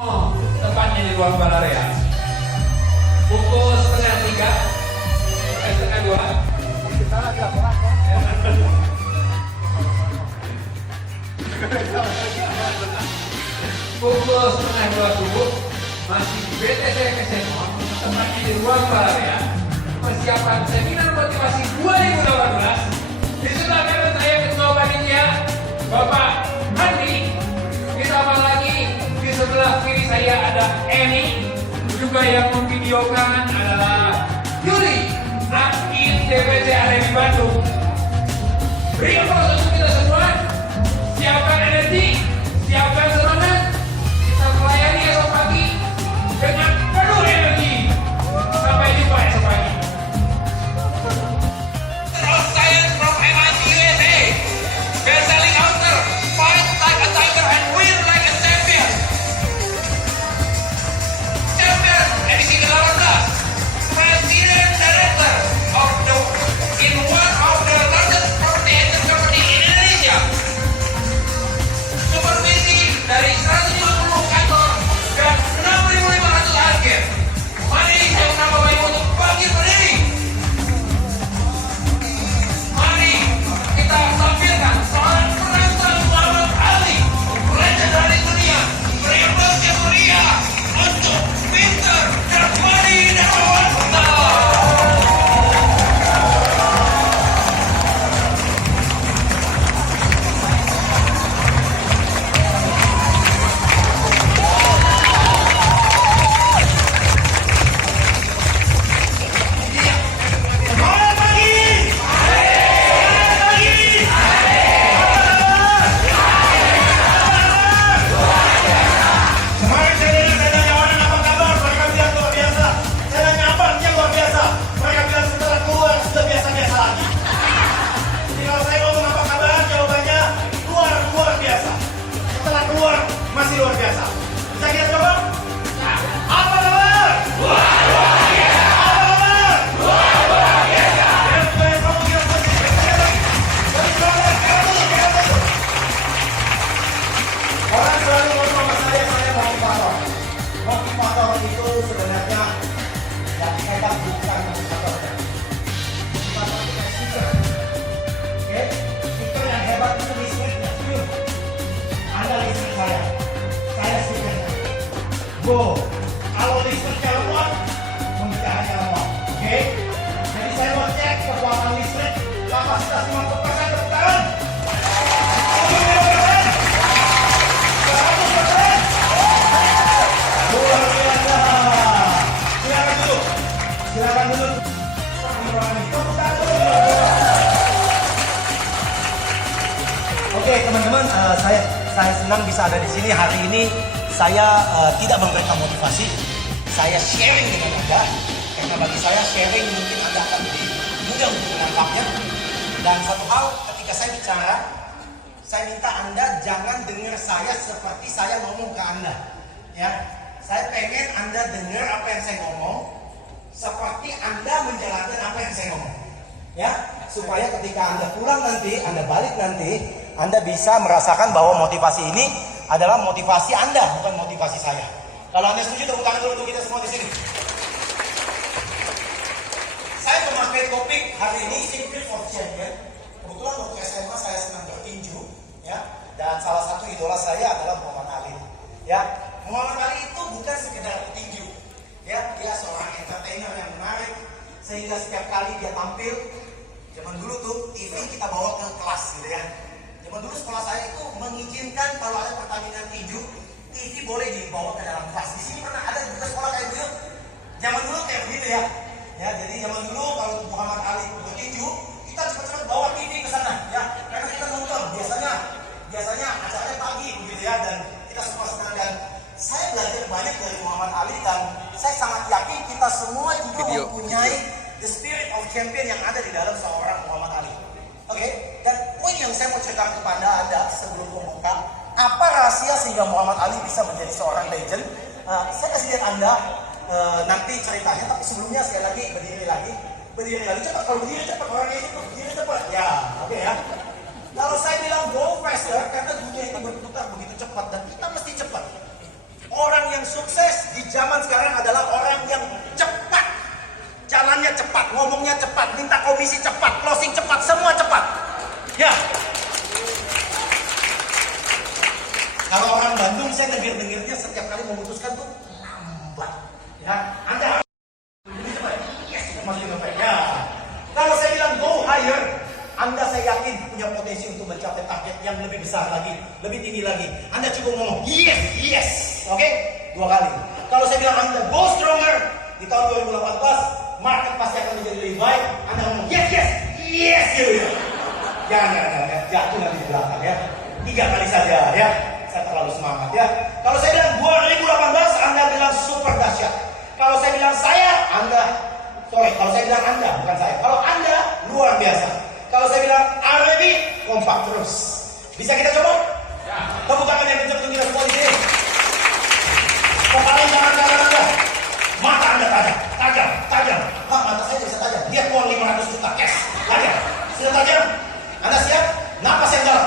Oh, tempatnya di ruang balarea. Pukul 2:30, setengah 2. Kita lagi laporan kok. Pukul 1:30 subuh masih di BTC Kesemon, tempatnya di ruang balarea. Persiapan seminar motivasi 2018. Di sebelah kanan saya ketua panitia, Bapak Andi. Ditambah lagi di sebelah kiri saya ada Eni. Juga yang memvideokan adalah Yuri, admin DPC ada di Bandung. Beri aplaus untuk kita semua. Siapkan energi, siapkan semangat. Kita melayani esok pagi dengan penuh energi. Sampai jumpa esok pagi. Of Science from MIT USA. Best-selling author, fight like a tiger and win like a champion. Champion edisi ke-18. President Director of the in one of the largest property agent company in Indonesia. Supervisi dari 150 kantor dan 6.500 agen. Mari saya menambah baik untuk bangkit berdiri. Mari kita tampilkan seorang penantang Muhammad Ali, legendaris dunia, berimbang yang mulia untuk Winter Darmani Darmawangsa. Semangat pagi! Semangat pagi! Kemarin saya tanya orang apa kabar, mereka bilang luar biasa. Saya tanya apa, dia luar biasa. Mereka bilang setelah keluar sudah biasa-biasa lagi. Jadi kalau saya ngomong apa kabar, jawabannya luar biasa. Setelah keluar masih luar biasa. Bisa kita coba? Apa kabar? Apa kabar? Orang selalu ngomong sama saya motivator. Motivator itu sebenarnya yang kita bukan motivator. Motivator itu kayak speaker. Oke? Speaker yang hebat itu listriknya. Anda listrik saya speakernya. Go. Kalau listriknya lemot, pembicaranya lemot. Oke? Jadi saya mau cek kekuatan listrik, kapasitas 50% bertahan. 100%. Luar biasa. Silakan duduk. Tepuk tangan dulu. Oke teman-teman, saya senang bisa ada di sini hari ini. Saya tidak memberikan motivasi, saya sharing dengan Anda. Karena bagi saya sharing mungkin Anda akan lebih mudah untuk menangkapnya. Dan satu hal, ketika saya bicara, saya minta Anda jangan dengar saya seperti saya ngomong ke Anda. Ya, saya pengen Anda dengar apa yang saya ngomong, seperti Anda menjalankan apa yang saya ngomong. Ya, supaya ketika Anda pulang nanti, Anda balik nanti, Anda bisa merasakan bahwa motivasi ini adalah motivasi Anda, bukan motivasi saya. Kalau Anda setuju, tepuk tangan dulu untuk kita semua di sini. Saya memakai topik hari ini Secret of Champion. Kebetulan waktu SMA saya senang bertinju, ya. Dan salah satu idola saya adalah Muhammad Ali. Ya, Muhammad Ali itu bukan sekedar petinju. Ya, dia seorang entertainer yang menarik sehingga setiap kali dia tampil, zaman dulu tuh TV kita bawa ke kelas gitu ya. Zaman dulu sekolah saya itu mengizinkan kalau ada pertandingan tinju, TV boleh dibawa ke dalam kelas. Di sini pernah ada juga sekolah kayak begitu. Zaman dulu kayak begitu ya. Ya, jadi zaman dulu kalau Muhammad Ali bertinju, kita cepat-cepat bawa TV ke sana ya. Karena kita nonton biasanya acaranya pagi begitu ya, dan kita semua senang. Dan saya belajar banyak dari Muhammad Ali dan saya sangat yakin kita semua juga mempunyai the spirit of champion yang ada di dalam seorang Muhammad Ali. Oke, dan poin yang saya mau ceritakan kepada Anda sebelum membuka, apa rahasia sehingga Muhammad Ali bisa menjadi seorang legend? Saya kasih lihat Anda nanti ceritanya, tapi sebelumnya sekali lagi berdiri lagi cepat. Kalau berdiri cepat, orangnya itu berdiri cepat. Ya, oke ya. Kalau saya bilang go faster, karena dunia itu berputar begitu cepat dan kita mesti cepat. Orang yang yang sukses di zaman sekarang adalah orang yang cepat. Jalannya cepat, ngomongnya cepat, minta komisi cepat, closing cepat, semua cepat. Ya. Kalau orang Bandung, saya dengar-dengarnya setiap kali memutuskan tuh lambat. Ya, Anda lebih cepat. Yes, masih lebih ya. Kalau saya bilang go higher, Anda saya yakin punya potensi untuk mencapai target yang lebih besar lagi, lebih tinggi lagi. Anda cukup ngomong yes, yes, oke? 2 kali. Kalau saya bilang Anda go stronger di tahun 2018, market pasti akan menjadi lebih baik. Anda ngomong yes, yes, yes, gitu. Jangan, jatuh nanti di belakang ya. 3 kali saja ya. Saya terlalu semangat ya. Kalau saya bilang 2018, Anda bilang super dahsyat. Kalau saya bilang kalau saya bilang Anda, bukan saya. Kalau Anda luar biasa. Kalau saya bilang RB, kompak terus. Bisa kita coba? Ya. Tepuk tangan yang kencang untuk kita semua di sini. Kepala jangan Anda. Mata Anda tajam. Mata saya bisa tajam. Lihat uang 500 juta cash. Tajam. Sudah tajam? Anda siap? Napas yang dalam.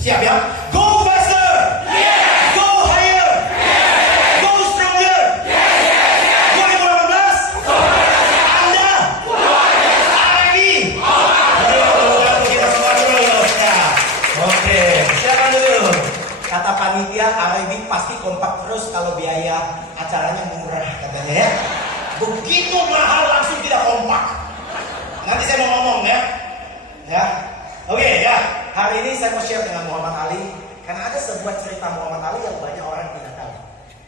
Siap ya? Go faster! Yeah! Go higher! Yeah! Go stronger! Yeah! 2018! Anda! RB! Kita semua dulu. Oke, silakan dulu. Kata panitia, RB pasti kompak terus kalau biaya acaranya murah katanya ya. Begitu mahal langsung tidak kompak. Nanti saya mau ngomong ya. Ya. Oke ya. Hari ini saya mau share dengan Muhammad Ali karena ada sebuah cerita Muhammad Ali yang banyak orang tidak tahu.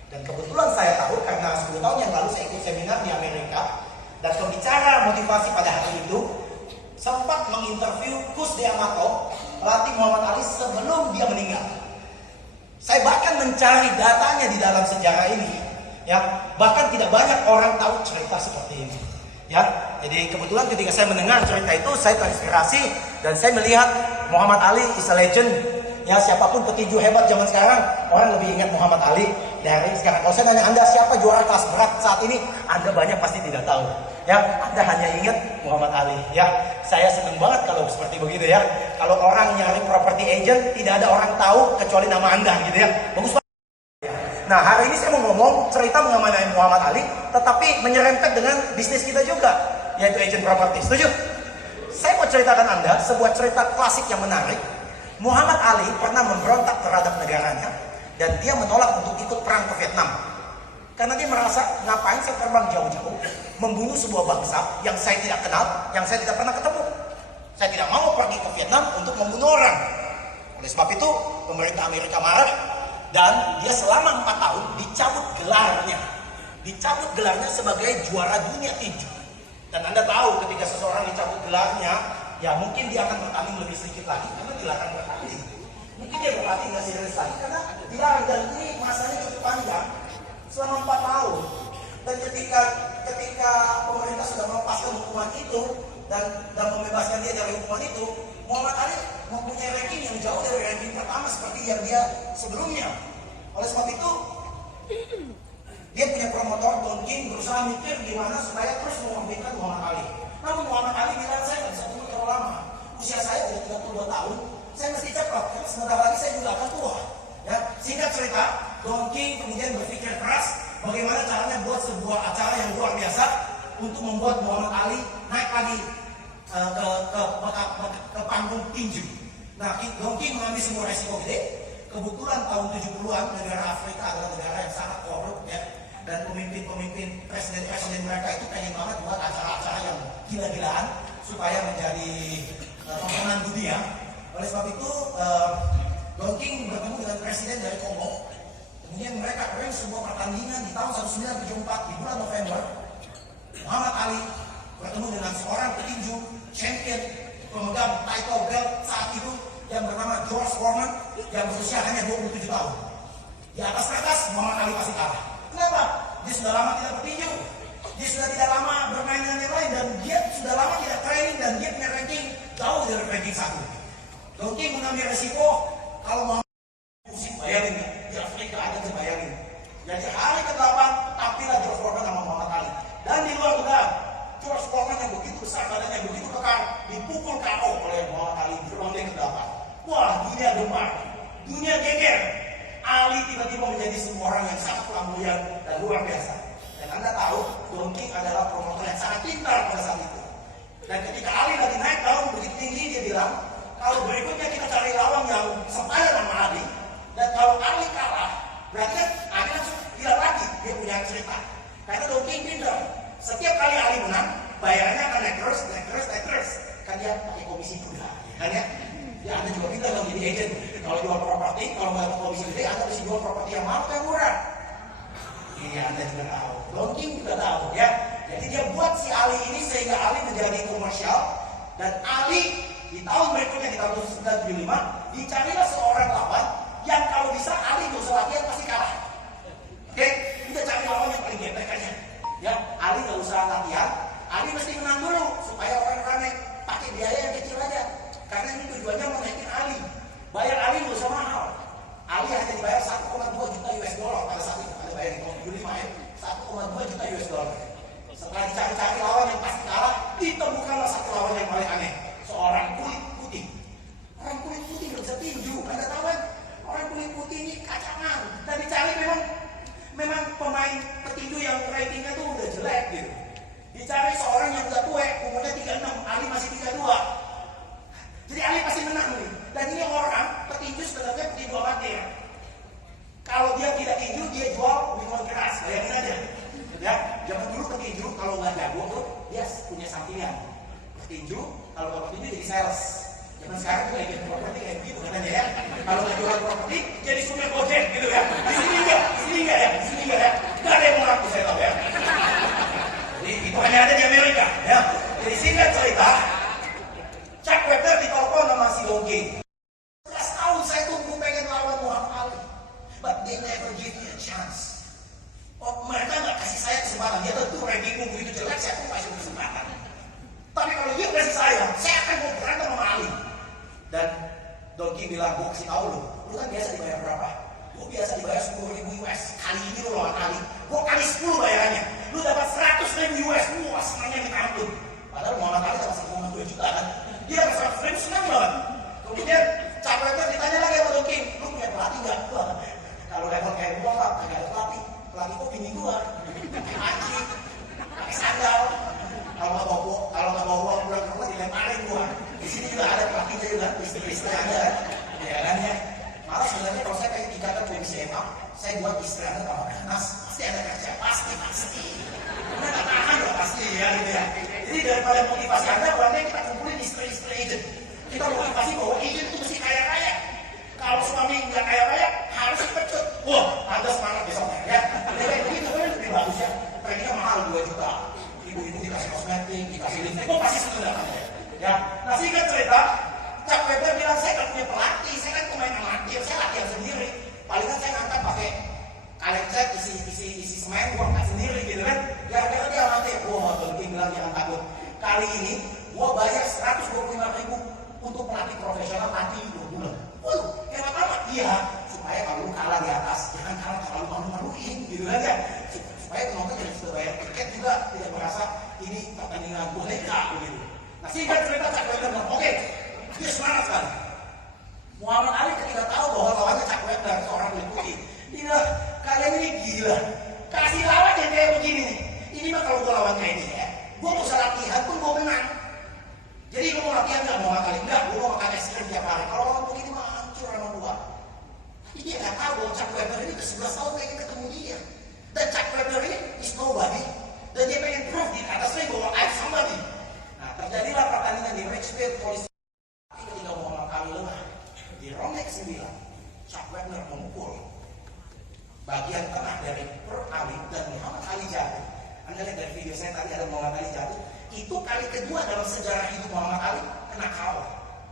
Dan kebetulan saya tahu karena 10 tahun yang lalu saya ikut seminar di Amerika dan pembicara motivasi pada hari itu sempat menginterview Kus Deamato, pelatih Muhammad Ali sebelum dia meninggal. Saya bahkan mencari datanya di dalam sejarah ini, ya bahkan tidak banyak orang tahu cerita seperti ini. Ya, jadi kebetulan ketika saya mendengar cerita itu, saya terinspirasi dan saya melihat Muhammad Ali is a legend. Ya, siapapun petinju hebat zaman sekarang, orang lebih ingat Muhammad Ali dari sekarang. Kalau saya tanya Anda siapa juara kelas berat saat ini, Anda banyak pasti tidak tahu. Ya, Anda hanya ingat Muhammad Ali. Ya, saya senang banget kalau seperti begitu ya. Kalau orang nyari property agent, tidak ada orang tahu kecuali nama Anda gitu ya. Bagus banget. Nah, hari ini saya mau ngomong cerita mengenai Muhammad Ali, tetapi menyerempet dengan bisnis kita juga, yaitu agent property. Setuju? Saya mau ceritakan Anda sebuah cerita klasik yang menarik. Muhammad Ali pernah memberontak terhadap negaranya, dan dia menolak untuk ikut perang ke Vietnam. Karena dia merasa, ngapain saya terbang jauh-jauh, membunuh sebuah bangsa yang saya tidak kenal, yang saya tidak pernah ketemu. Saya tidak mau pergi ke Vietnam untuk membunuh orang. Oleh sebab itu, pemerintah Amerika marah, dan dia selama 4 tahun dicabut gelarnya. Dicabut gelarnya sebagai juara dunia tinju. Dan Anda tahu ketika seseorang dicabut gelarnya, ya mungkin dia akan bertanding lebih sedikit lagi karena dilarang bertanding. Mungkin dia bertanding nggak serius lagi karena dilarang, dan ini masanya cukup panjang selama 4 tahun. Dan ketika pemerintah sudah melepaskan hukuman itu dan membebaskan dia dari hukuman itu, Muhammad Ali mempunyai ranking yang jauh dari ranking pertama seperti yang dia sebelumnya. Oleh sebab itu, dia punya promotor Don King berusaha mikir gimana supaya terus mengorbitkan Muhammad Ali. Namun Muhammad Ali bilang, saya nggak bisa tunggu terlalu lama. Usia saya sudah 32 tahun, saya mesti cepat. Karena sebentar lagi saya juga akan tua. Ya, singkat cerita, Don King kemudian berpikir keras bagaimana caranya buat sebuah acara yang luar biasa untuk membuat Muhammad Ali naik lagi ke panggung tinju. Nah, Don King mengambil sebuah resiko gede. Kebetulan tahun 70-an negara Afrika adalah negara yang sangat korup ya. Dan pemimpin presiden mereka itu pengen banget buat acara-acara yang gila-gilaan supaya menjadi tontonan dunia. Oleh sebab itu, Don King bertemu dengan presiden dari Kongo. Kemudian mereka arrange sebuah pertandingan di tahun 1974 di bulan November. Muhammad Ali bertemu dengan seorang petinju champion pemegang title belt saat itu yang bernama George Foreman yang berusia hanya 27 tahun. Di atas kertas Muhammad Ali pasti kalah. Kenapa? Dia sudah lama tidak bertinju, dia sudah tidak lama bermain dengan yang lain, dan dia sudah lama tidak training, dan dia punya ranking jauh dari ranking 1. Don King mengambil resiko kalau Muhammad Ali bayangin di Afrika ada dibayangin. Jadi hari ke-8 tampillah George Foreman sama Muhammad Ali, dan di luar juga George Foreman yang begitu besar badannya, yang begitu kekar, dipukul KO oleh Muhammad Ali di ronde ke-8. Wah, dunia gemar, dunia geger. Ali tiba-tiba menjadi sebuah orang yang sangat flamboyan dan luar biasa. Dan Anda tahu, Don King adalah promotor yang sangat pintar pada saat itu. Dan ketika Ali lagi naik daun begitu tinggi, dia bilang, kalau berikutnya kita cari lawan yang setara sama Ali, dan kalau Ali kalah, berarti kan Ali langsung hilang lagi. Dia punya cerita. Karena Don King pintar. Setiap kali Ali menang, bayarannya akan naik terus. Kan dia pakai komisi juga, kan ya? Ya Anda juga pintar dong jadi agent. Kalau jual properti, kalau nggak komisi gede, Anda bisa jual properti yang mahal atau yang murah. Iya, Anda juga tahu. Don King juga tahu, ya. Jadi dia buat si Ali ini sehingga Ali menjadi komersial, dan Ali di tahun berikutnya di tahun 1975 dicarilah seorang lawan yang kalau bisa Ali nggak usah latihan pasti kalah. Oke, kita cari lawan yang paling getek aja. Ya, Ali nggak usah latihan, Ali mesti menang dulu supaya orang ramai. Pakai biaya yang kecil aja, karena ini tujuannya menaikin Ali. Bayar Ali nggak usah mahal. Ali hanya dibayar 1,2 juta US dollar pada saat itu. Ada bayar di tahun 75 ya, 1,2 juta US dollar. Setelah dicari-cari lawan yang pasti kalah, ditemukanlah satu lawan yang paling aneh, seorang kulit putih. Orang kulit putih nggak bisa tinju, Anda tahu kan? Orang kulit putih ini kacangan. Dan dicari memang pemain petinju yang ratingnya tuh udah jelek gitu. Dicari seorang yang udah tua, umurnya 36, Ali masih 32. Jadi Ali pasti menang nih. Dan ini orang petinju sebenarnya petinju amatir. Kalau dia tidak tinju, dia jual minuman keras. Bayangin aja. Ya, zaman dulu petinju kalau nggak jago tuh dia punya sampingan. Petinju kalau nggak petinju jadi sales. Zaman sekarang tuh kayak properti kayak gitu katanya ya. Kalau nggak jual properti jadi supir gojek gitu ya. Di sini enggak ya. Nggak ada yang mau ngaku saya tahu ya. Itu hanya ada di Amerika, ya. Jadi singkat cerita, Chuck Webber ditelepon sama si Don King. 11 tahun saya tunggu pengen lawan Muhammad Ali, but they never give me a chance. Oh, mereka nggak kasih saya kesempatan. Dia tentu rankingmu begitu jelek, saya pun kasih kesempatan. Tapi kalau dia kasih saya akan mau berantem sama Ali. Dan Don King bilang, gue kasih tahu lu kan biasa dibayar berapa? Gue biasa dibayar 10.000 US. Kali ini lu lawan Ali, gue kali 10 bayarannya. Lu dapat 100.000 US, wah senangnya minta ampun. Padahal Muhammad Ali dapat 1,2 juta kan. Dia dapat 100.000 senang banget. Kemudian capeknya ditanya lagi sama Don King, lu punya pelatih nggak? Wah, kalau level kayak gua nggak ada pelatih. Pelatih kok bini gua, pakai panci, pakai sandal. Kalau nggak bawa pulang ke rumah dilemparin gua. Di sini juga ada pelatihnya juga, istri ada, ya kan ya. Malah sebenarnya kalau saya kayak ikatan PMCMA, saya buat istri Anda kalau ganas, pasti ada kerja, pasti. Karena nggak tahan loh pasti ya gitu ya. Jadi daripada motivasi Anda, berarti kita kumpulin istri-istri agent. Kita motivasi bahwa agent itu mesti kaya-kaya. Kalau suami nggak kaya-kaya, harus dipecut. Wah, Anda semangat besoknya ya. Jadi kayak begitu kan lebih bagus ya. Trainingnya mahal 2 juta. Ibu-ibu dikasih kosmetik, dikasih listrik, kok pasti sudah ya. Nah singkat cerita, Chuck Webber bilang saya kan punya pelatih, saya kan pemain amatir, saya latihan sendiri. Palingan saya ngangkat pakai kaleng cat isi semen, gua angkat sendiri gitu kan. Gara-gara dia amatir, wah Don King bilang jangan takut. Kali ini gua bayar 125.000 untuk pelatih profesional latih 2 bulan. Waduh, hebat amat. Iya, supaya kalau lu kalah di atas, jangan kalah terlalu malu-maluin gitu kan ya. Supaya penonton yang sudah bayar tiket juga tidak merasa ini pertandingan boneka begitu. Nah singkat cerita Chuck Webber bilang, oke, dia semangat sekali. Muhammad Ali ketika tahu bahwa lawannya Chuck Webber seorang kulit putih, dia bilang, kalian ini gila, kasih lawan yang kayak begini nih. Ini mah kalau gue lawan kayak ini ya, gue mau latihan pun gue menang. Jadi gue mau latihan nggak mau makan enggak, gue mau makan es krim tiap hari. Kalau lawan begini mah hancur sama gue. Tapi dia nggak tahu bahwa Chuck Webber ini ke 11 tahun pengen ketemu dia. Dan Chuck Webber ini is nobody. Dan dia pengen proof di atas ring bahwa I'm somebody. Nah terjadilah pertandingan di Richfield Police. Ketika Muhammad Ali lengah di ronde ke-9, Chuck Webber memukul bagian tengah dari perut Ali dan Muhammad Ali jatuh. Anda lihat dari video saya tadi ada Muhammad Ali jatuh. Itu kali kedua dalam sejarah hidup Muhammad Ali kena KO,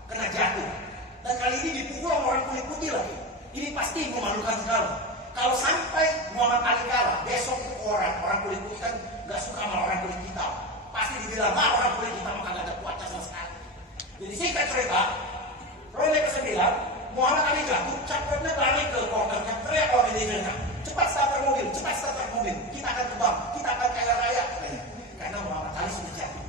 kena jatuh. Dan kali ini dipukul orang kulit putih lagi. Ini pasti memalukan sekali. Kalau sampai Muhammad Ali kalah, besok orang kulit putih kan nggak suka sama orang kulit hitam. Pasti dibilang, orang kulit hitam kagak ada kuatnya sama sekali. Jadi singkat cerita, ronde ke-9, Muhammad Ali jatuh, Chuck Webber lari ke cornernya, teriak ke manajernya, cepat starter mobil, kita akan kembang, kita akan kaya raya. Karena Muhammad Ali sudah jatuh.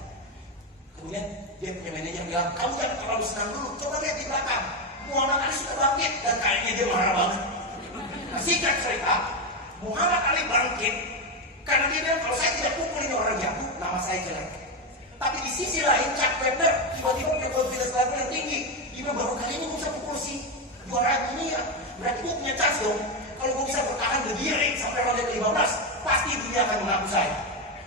Kemudian dia punya manajer bilang, kamu jangan terlalu senang dulu, coba lihat di belakang. Muhammad Ali sudah bangkit dan kayaknya dia marah banget. Nah, Singkat cerita, Muhammad Ali bangkit karena dia bilang kalau saya tidak pukul ini orang jago, nama saya jelek. Tapi di sisi lain, Chuck Webber tiba-tiba punya confidence level yang tinggi. Dia bilang baru kali ini gue bisa pukul si juara dunia. Berarti gue punya chance dong. Kalau gue bisa bertahan berdiri sampai ronde ke-15, pasti dunia akan mengaku saya.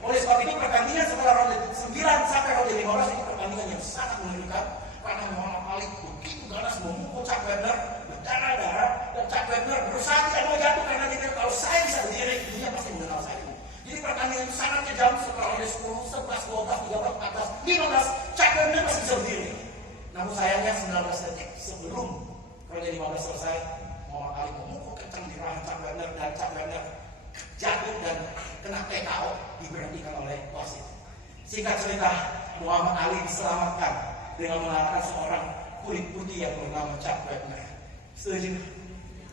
Oleh sebab itu pertandingan setelah ronde 9 sampai ronde 15 itu pertandingan yang sangat mengerikan. Karena Muhammad Ali begitu ganas memukul Chuck Webber, berdarah-darah, dan Chuck Webber berusaha tidak mau jatuh karena dia bilang kalau saya bisa berdiri, dunia pasti mengenal saya. Jadi pertandingan itu sangat kejam setelah ronde 10, 11, 12, 13, 14, 15, Chuck Webber masih bisa berdiri. Namun sayangnya 19 detik sebelum ronde 15 selesai, Muhammad Ali memukul kencang di rahang Chuck Webber dan Chuck Webber jatuh dan kena TKO, diberhentikan oleh wasit. Singkat cerita, Muhammad Ali diselamatkan dengan mengalahkan seorang kulit putih yang bernama Chuck Webber. Setuju?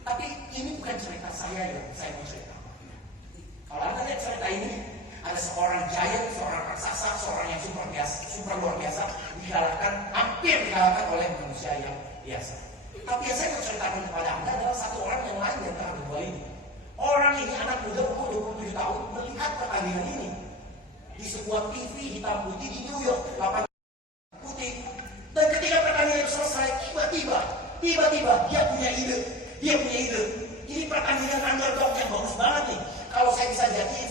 Tapi ini bukan cerita saya yang saya mau cerita. Kalau Anda lihat cerita ini, ada seorang giant, seorang raksasa, seorang yang super luar biasa, hampir dikalahkan oleh manusia yang biasa. Tapi yang saya mau ceritakan kepada Anda adalah satu orang yang lain yang telah berbuat ini. Orang ini anak muda umur 27 tahun melihat pertandingan ini di sebuah TV hitam putih di New York, lapangan putih. Dan ketika pertandingan itu selesai, tiba-tiba dia punya ide. Ini pertandingan underdog yang bagus banget nih. Kalau saya bisa jadiin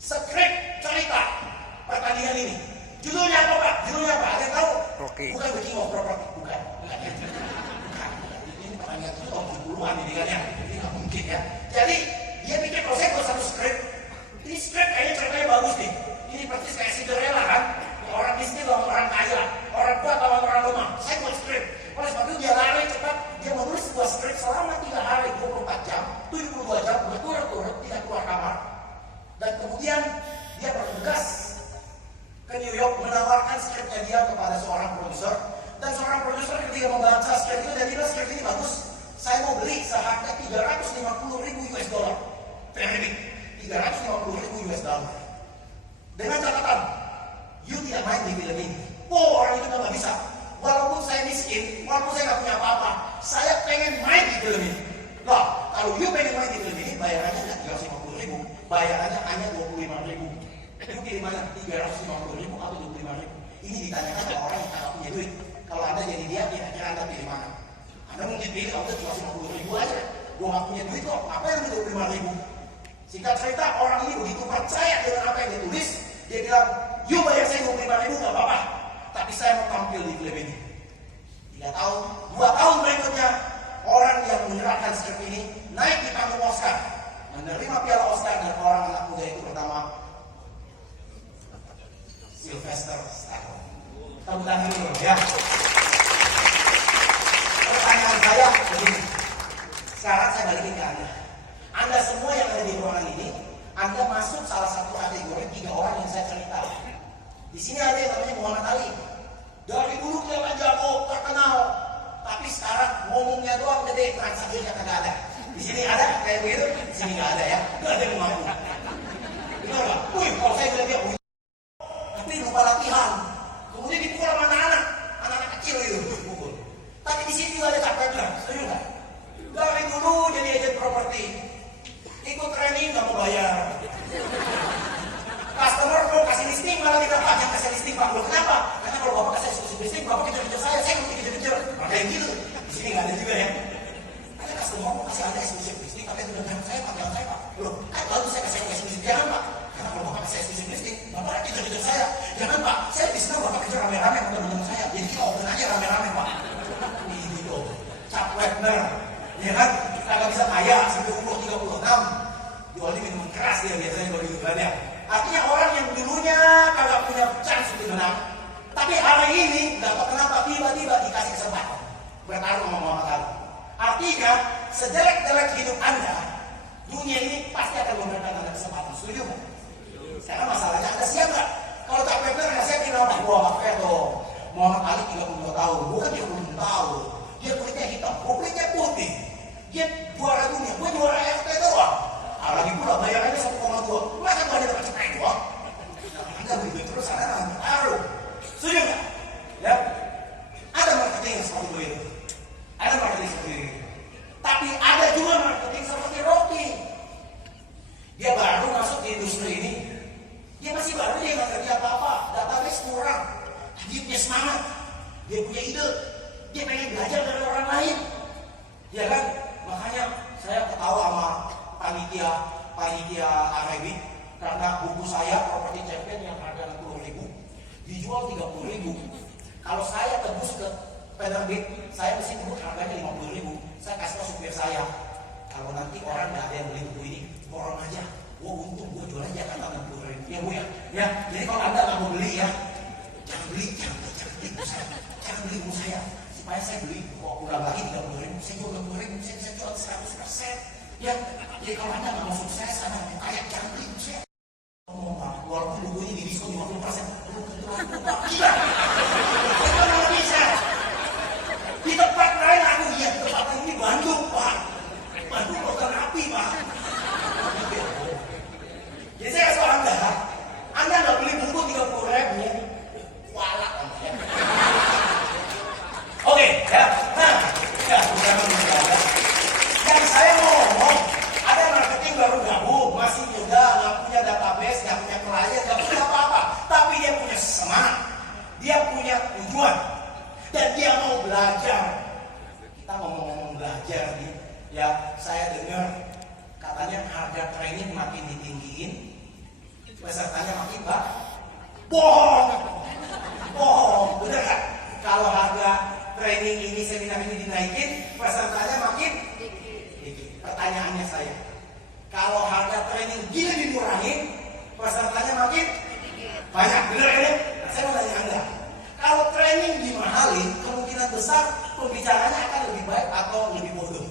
skrip cerita pertandingan ini. Judulnya apa Pak? Ada yang tahu? Oke. Bukan The King of Property, bukan. Ini pertandingan itu tahun 70-an ini kan ya. Jadi nggak mungkin ya. Jadi dia pikir kalau saya buat satu skrip, ini skrip kayaknya ceritanya bagus nih. Ini persis kayak Cinderella kan? Orang miskin lawan orang kaya, orang kuat lawan orang lemah. Saya buat skrip. Oleh sebab itu dia lari cepat, dia menulis sebuah skrip selama 3 hari, 24 jam, 72 jam, berturut-turut, tidak keluar kamar. Dan kemudian dia bertugas ke New York menawarkan skripnya dia kepada seorang produser. Dan seorang produser ketika membaca skrip itu, dia bilang skrip ini bagus. Saya mau beli seharga $350,000 US. Very big. $350,000 US. Dengan catatan, you tidak main di film ini. Orang itu nggak bisa. Walaupun saya miskin, walaupun saya nggak punya apa-apa, saya pengen main di film ini. Lah, kalau you pengen main di film ini, bayarannya nggak 350,000, bayarannya hanya 25,000. You pilih mana? 350,000 atau 25,000? Ini ditanyakan sama orang yang nggak punya duit. Kalau Anda jadi dia, kira-kira Anda pilih mana? Anda mungkin pilih kalau itu 250,000 aja. Gua nggak punya duit kok, apa yang 25,000? Singkat cerita, orang ini begitu percaya dengan apa yang ditulis, dia bilang, you bayar saya 25,000 nggak apa-apa, tapi saya mau tampil di film ini. 2 tahun berikutnya, orang yang menyerahkan skrip ini naik di panggung Oscar, menerima piala Oscar, dan orang anak muda itu bernama Sylvester Stallone. Tepuk tangan dulu ya. Pertanyaan saya begini. Sekarang saya balikin ke Anda. Anda semua yang ada di ruangan ini, Anda masuk salah satu kategori 3 orang yang saya cerita. Di sini ada yang namanya Muhammad Ali. Dari dulu kelihatan jago, terkenal, tapi sekarang ngomongnya doang gede, transaksinya kagak ada. Di sini ada kayak begitu, di sini nggak ada ya, nggak ada yang ngaku. Benar nggak? Wih, kalau saya bilang dia, tapi lupa latihan. Kemudian dipukul sama anak-anak kecil itu, dipukul. Tapi di sini juga ada capeknya, setuju nggak? Dari dulu jadi agent properti, ikut training nggak mau bayar. Customer mau kasih listing malah tidak Pak, jangan kasih listing Pak. Loh kenapa? Karena kalau Bapak kasih eksklusif listing, Bapak kejar-kejar saya mau kejar-kejar. Makanya gitu. Di sini nggak ada juga ya. Ada customer mau kasih Anda eksklusif listing, tapi itu dengan saya Pak, jangan saya Pak. Loh, kan baru saya kasih eksklusif, jangan Pak. Karena kalau Bapak kasih eksklusif listing, Bapak kejar-kejar saya. Jangan Pak, saya lebih senang Bapak kejar rame-rame sama teman-teman saya. Jadi kita open aja rame-rame Pak. Ini gitu. Chuck Webber, ya kan? Kagak bisa kaya sampai umur 36. Jualnya minuman keras dia biasanya kalau gitu kan ya. Artinya orang yang dulunya kagak punya chance untuk menang, tapi hari ini nggak tahu kenapa tiba-tiba dikasih kesempatan bertarung sama Muhammad Ali. Artinya sejelek-jelek hidup Anda, dunia ini pasti akan memberikan Anda kesempatan. Setuju nggak? Sekarang masalahnya Anda siap nggak? Kalau Chuck Webber nggak siap, kenapa? Gua pakai dong. Muhammad Ali 32 tahun, bukan 30 tahun. Dia kulitnya hitam, gua kulitnya putih. Dia juara dunia, gua juara AFC doang. Lagi pula bayarannya 1,2. Masa gua ada dapat cepai doang? Anda begitu terus, Anda nggak taruh. Setuju nggak? Ya. Ada marketing seperti itu. Ada marketing seperti itu. Tapi ada juga marketing Kalau saya tebus ke penerbit, saya mesti tebus harganya 50.000. Saya kasih ke supir saya, kalau nanti orang nggak ada yang beli buku ini, borong aja. Gua untung, gua jual aja kata 60.000. Ya Bu ya. Ya, jadi kalau Anda nggak mau beli ya, jangan beli buku saya. Jangan beli buku saya. Supaya saya beli, kok ulang lagi 30.000, saya jual 60.000, saya jual 100%. Ya, jadi kalau Anda nggak mau sukses, Anda mau kaya, jangan beli buku saya. Ngomong Pak, walaupun buku ini di diskon 50%, gila. Itu nggak bisa. Di tempat lain aku lihat, tempat ini Bandung Pak. Bandung kota api Pak. Jadi saya kasih Anda nggak beli buku 30.000, walak. Oke, ya. Nah, ya, bukan menjaga. Yang saya mau ngomong, ada marketing baru gabung, masih muda, nggak punya database, nggak punya klien, nggak punya apa-apa, tapi dia punya semangat, dia punya tujuan, dan dia mau belajar. Kita ngomong-ngomong belajar nih, ya, saya dengar katanya harga training makin ditinggiin, pesertanya makin bohong, bener kan? Kalau harga training ini, seminar ini dinaikin, pesertanya makin dikit. Pertanyaannya saya, kalau harga training gini dikurangin, pesertanya makin banyak, bener kan? Nah, saya mau tanya Anda, kalau training dimahalin, kemungkinan besar pembicaranya akan lebih baik atau lebih bodoh?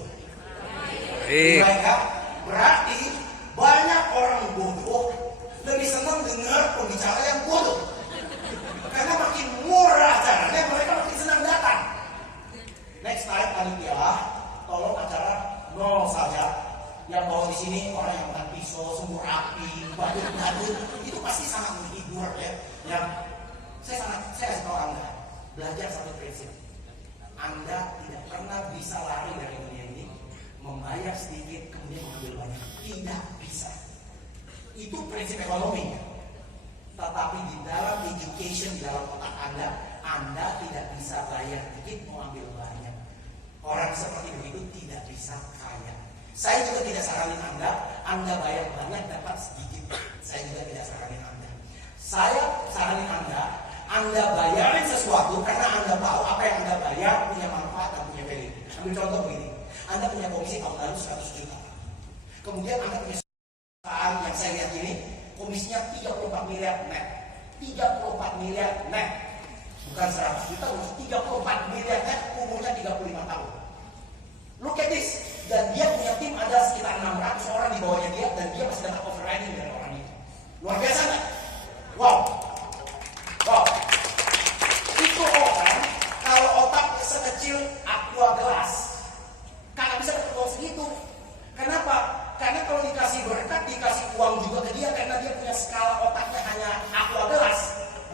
Lebih baik kan? Berarti banyak orang bodoh lebih senang dengar pembicara yang bodoh. Karena makin murah caranya, mereka makin senang datang. Next time panitia, tolong acara nol saja. Yang bawa di sini orang yang makan pisau, sumber api, badut-badut, itu pasti sangat menghibur ya. Yang saya kasih tahu Anda, belajar satu prinsip. Anda tidak pernah bisa lari dari dunia ini, membayar sedikit kemudian mengambil banyak. Tidak bisa. Itu prinsip ekonomi. Tetapi di dalam education, di dalam otak Anda tidak bisa bayar dikit mau ambil banyak. Orang seperti begitu tidak bisa kaya. Saya juga tidak saranin Anda bayar banyak dapat sedikit. Saya juga tidak saranin Anda. Saya saranin Anda bayarin sesuatu karena Anda tahu apa yang Anda bayar punya manfaat dan punya value. Ambil contoh begini, Anda punya komisi tahun lalu 100 juta. Kemudian Anda punya perusahaan yang saya lihat ini, komisinya 34 miliar net. 34 miliar net. Bukan 100 juta, 34 miliar net, umurnya 35 tahun. Look at this. Dan dia punya tim ada sekitar 600 orang di bawahnya dia, dan dia masih dapat overriding dari orang itu. Luar biasa nggak? Wow. Itu orang, kalau otak sekecil aqua gelas, kagak bisa dapat uang segitu. Kenapa? Karena kalau dikasih berkat, dikasih uang juga ke dia, karena dia punya skala otaknya hanya aqua gelas,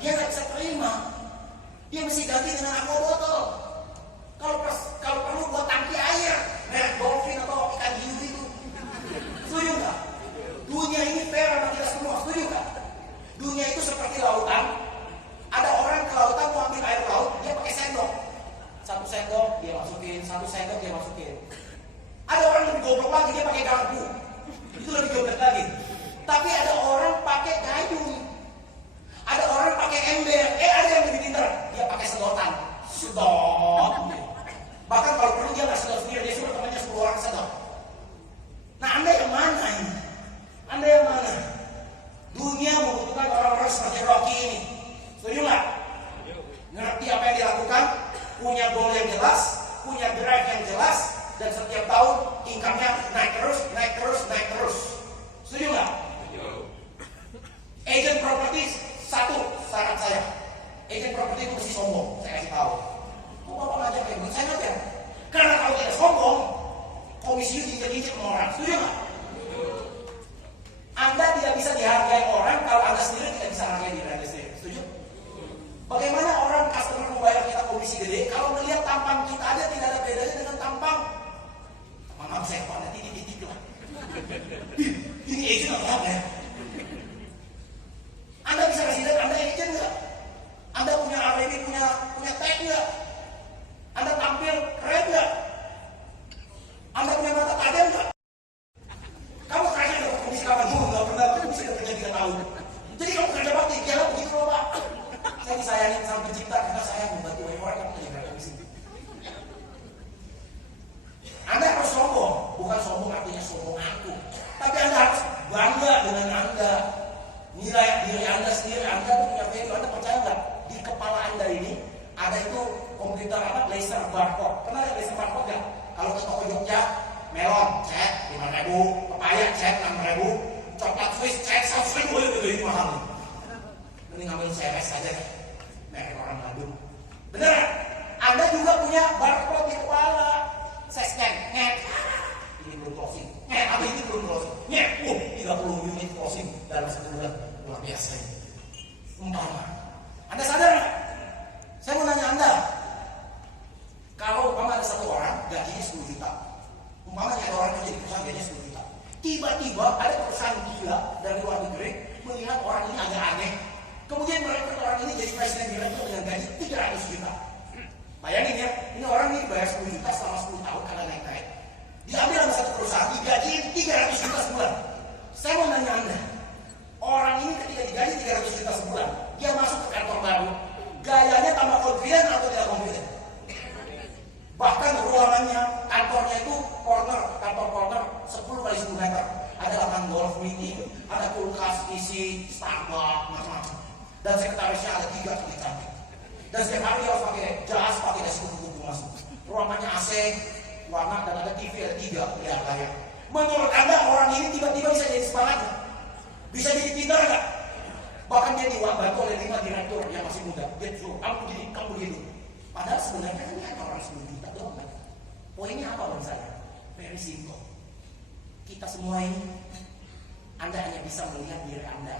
dia nggak bisa terima. Dia mesti ganti dengan aqua botol. Kalau perlu buat tangki air, merek dolphin atau ikan hiu itu. Setuju nggak? Dunia ini fair sama kita semua, setuju nggak? Dunia itu seperti lautan. Ada orang ke lautan mau ambil air laut, dia pakai sendok. Satu sendok dia masukin, satu sendok dia masukin. Ada orang lebih goblok lagi, dia pakai garpu. Itu lebih goblok lagi. Tapi ada orang pakai gayung. Ada orang pakai ember. Ada yang lebih pintar, dia pakai sedotan. Sedot. Bahkan kalau perlu dia nggak sedot sendiri, dia suruh temannya 10 orang sedot. Nah, Anda yang mana ini? Anda yang mana? Dunia membutuhkan orang-orang seperti Rocky ini. Setuju nggak? Ngerti apa yang dilakukan? Punya goal yang jelas, punya drive yang jelas, dan setiap tahun income-nya naik terus. Setuju nggak? Agent property, satu syarat saya. Agent property itu mesti sombong, saya kasih tahu. Kok Bapak ngajak kayak begini? Saya ngajak. Karena kalau tidak sombong, kesombonganku. Tapi Anda harus bangga dengan Anda. Nilai diri Anda sendiri. Anda tuh punya value. Anda percaya nggak? Di kepala Anda ini ada itu komputer laser barcode. Pernah lihat laser barcode nggak? Kalau ke toko Jogja, melon cek 5.000, pepaya cek 6.000, coklat Swiss cek 100.000, itu mahal. Mending ngambil CRS saja deh, merek orang Bandung. Bener? Anda juga punya barcode di kepala. Saya scan, ngek, ini belum closing, ngek, apa ini belum closing, ngek, 30 unit closing dalam 1 bulan, luar biasa ini. Umpama, Anda sadar nggak? Saya mau nanya Anda, kalau umpama ada satu orang gajinya 10 juta, umpama ada orang kerja di perusahaan gajinya 10 juta, tiba-tiba ada perusahaan gila dari luar negeri melihat orang ini agak aneh, kemudian merekrut orang ini jadi presiden direktur dengan gaji 300 juta. Bayangin ya, ini orang ini bayar 10 juta selama 10 tahun karena naik-naik. Diambil sama satu perusahaan, digajiin 300 juta sebulan. Saya mau nanya Anda, orang ini ketika digaji 300 juta sebulan, dia masuk ke kantor baru, gayanya tambah confident atau tidak confident? Bahkan ruangannya, kantornya itu kantor corner 10 kali 10 meter. Ada lapangan golf mini, ada kulkas isi Starbucks, macam-macam. Dan sekretarisnya ada 3 kali cantik. Dan setiap hari harus pakai jas, pakai dasi kupu-kupu masuk. Ruangannya AC, warna, dan ada TV, ada 3 lihat layar. Menurut Anda orang ini tiba-tiba bisa jadi semangat? Bisa jadi pintar nggak? Bahkan dia dibantu oleh 5 direktur yang masih muda. Dia suruh kamu begini. Padahal sebenarnya ini hanya orang 10 juta doang. Poinnya apa bagi saya? Very simple. Kita semua ini, Anda hanya bisa melihat diri Anda.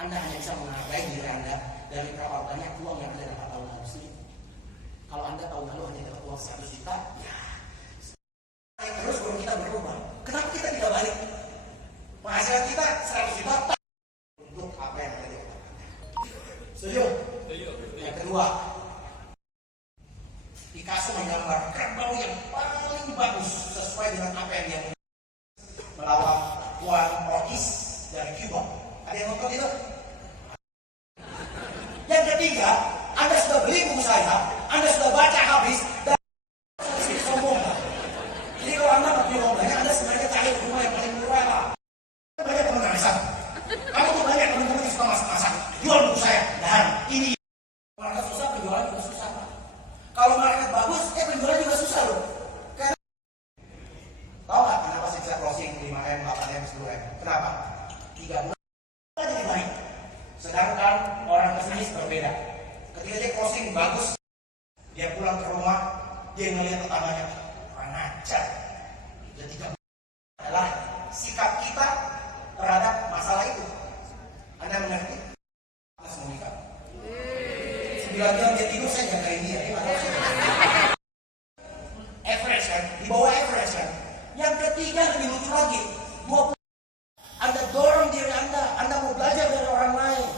Anda hanya bisa menghargai diri Anda dari berapa banyak uang yang Anda dapat tahun lalu sih. Kalau Anda tahun lalu hanya dapat uang 100 juta, ya terus baru kita berubah. Kenapa kita tidak balik? Penghasilan kita 100 juta untuk apa yang ada di otak Anda. Setuju? Yang kedua, Picasso menggambar kerbau yang paling bagus sesuai dengan apa yang dia melawan Juan Ortiz dari Cuba. Ada yang nonton itu? Yang ketiga, Anda sudah beli buku saya, Anda sudah baca habis, dan sombong. Jadi kalau Anda mau beli banyak, Anda sebenarnya cari rumah yang paling murah lah. Banyak teman arisan. Kamu tuh banyak teman-teman yang suka masak-masak. Jual buku saya, dan ini. Market susah, penjualan juga susah. Kalau market bagus, penjualan juga susah loh. Karena tahu nggak kenapa saya bisa closing 5M, 8M, 10M? Kenapa? 3 bulan jadi baik. Sedangkan orang pesimis berbeda. Ketika dia closing bagus, dia pulang ke rumah, dia ngelihat tetangganya, orang ajar. Jadi adalah sikap kita terhadap masalah itu. Anda mengerti? Mas Monika. 9 jam dia tidur, saya jagain dia. Average kan? Di bawah average kan? Yang ketiga lebih lucu lagi. 20. Anda dorong diri Anda mau belajar dari orang lain.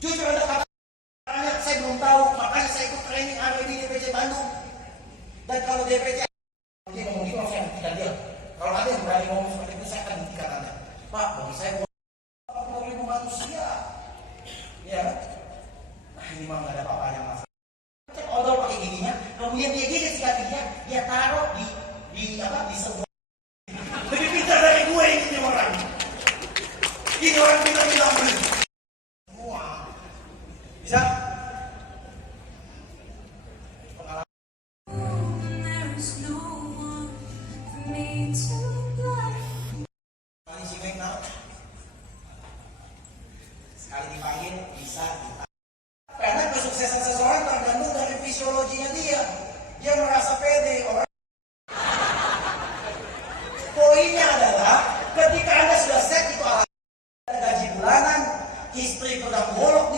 Jujur Anda kata, saya belum tahu, makanya saya ikut training RWD DPC Bandung. Dan kalau DPC, dia ngomong gitu, saya hentikan dia. Kalau ada yang berani ngomong seperti itu, saya akan hentikan Anda. Pak, bagi saya 40.000 manusia. Ya, nah ini mah nggak ada apa-apanya mas. Cek odol pakai giginya, kemudian dia gigit sikat giginya, dia taruh di sebuah. Lebih pintar dari gue ini orang. Ini orang pintar bilang beli. Semua bisa. Pengalaman. Si Megna sekali dipanggil bisa dipanggil. Karena kesuksesan seseorang tergantung dari fisiologinya dia. Dia merasa pede orang. Poinnya adalah ketika Anda sudah set itu alat gaji bulanan, istri pegang golok